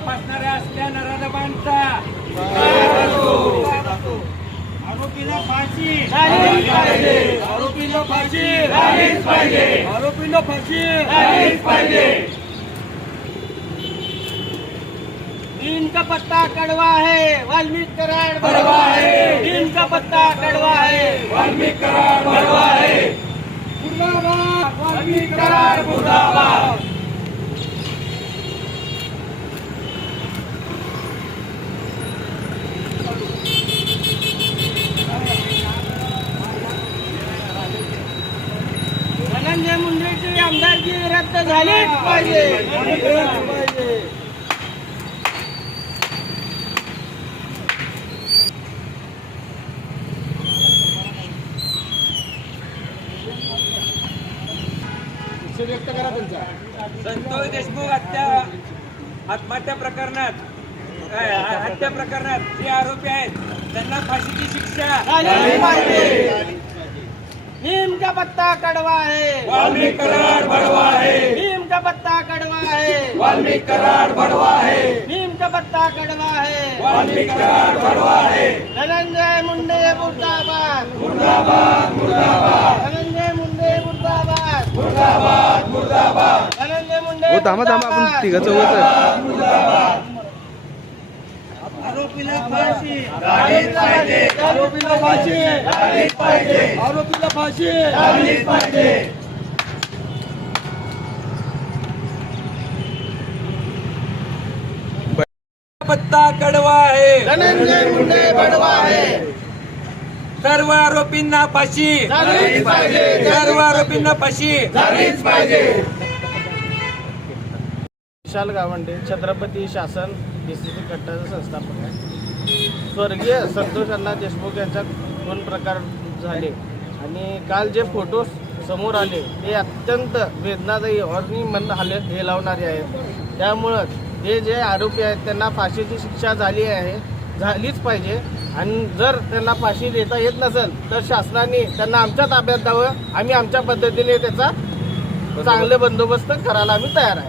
तपासणाऱ्या असल्या नराधबांचा आरोपीला फाशी. पाहिजे. आरोपीला फाशी. झालीच पाहिजे. आरोपीला फाशी. झालीच पाहिजे दिन का पत्ता कड़वा है वाल्मीकि करार बड़वा है दिन का पत्ता कड़वा है वाल्मीकि करार बड़वा है मुर्दाबाद वाल्मीकि करार मुर्दाबाद धनंजय मुंडेची आमदारकी रद्द झालीच पाहिजे. संतोष देशमुख हत्या आत्महत्या प्रकरणात हत्या प्रकरणात जे आरोपी आहेत. त्यांना फाशीची शिक्षा नीम का पत्ता कड़वा है। वाल्मीकि करार बड़वा है। नीम का पत्ता कड़वा है। वाल्मीकि करार बड़वा है। नीम का पत्ता कड़वा है। वाल्मीकि करार बड़वा है। धनंजय मुंडे मुर्दाबाद। मुर्दाबाद मुर्दाबाद। धनंजय मुंडे मुर्दाबाद। मुर्दाबाद मुर्दाबाद। धनंजय मुंडे हो थांबा थांबा आपण मुर्दाबाद. तिघं चौघच आरोपीला फाशी. झालीच पाहिजे. आरोपीला फाशी. झालीच पाहिजे. आरोपीला फाशी. झालीच पाहिजे. पत्ता कडवा आहे. धनंजय मुंडे बडवा है सर्व आरोपींना फाशी. झालीच पाहिजे. सर्व आरोपींना फाशी. झालीच पाहिजे. विशाल गावंडे छत्रपती शासन डीसीसी कट्टाचे संस्थापक आहे. स्वर्गीय संतोष अण्णा देशमुख यांच्या दोन प्रकार झाले. आणि काल जे फोटो समोर आले ते अत्यंत वेदनादायी आणि मन हाले हे लावणारे आहेत. त्यामुळं हे जे आरोपी आहेत त्यांना फाशीची शिक्षा झाली आहे झालीच पाहिजे. आणि जर त्यांना फाशी देता येत नसेल तर शासनाने त्यांना आमच्या ताब्यात द्यावं. आम्ही आमच्या पद्धतीने त्याचा चांगले बंदोबस्त करायला आम्ही तयार आहे.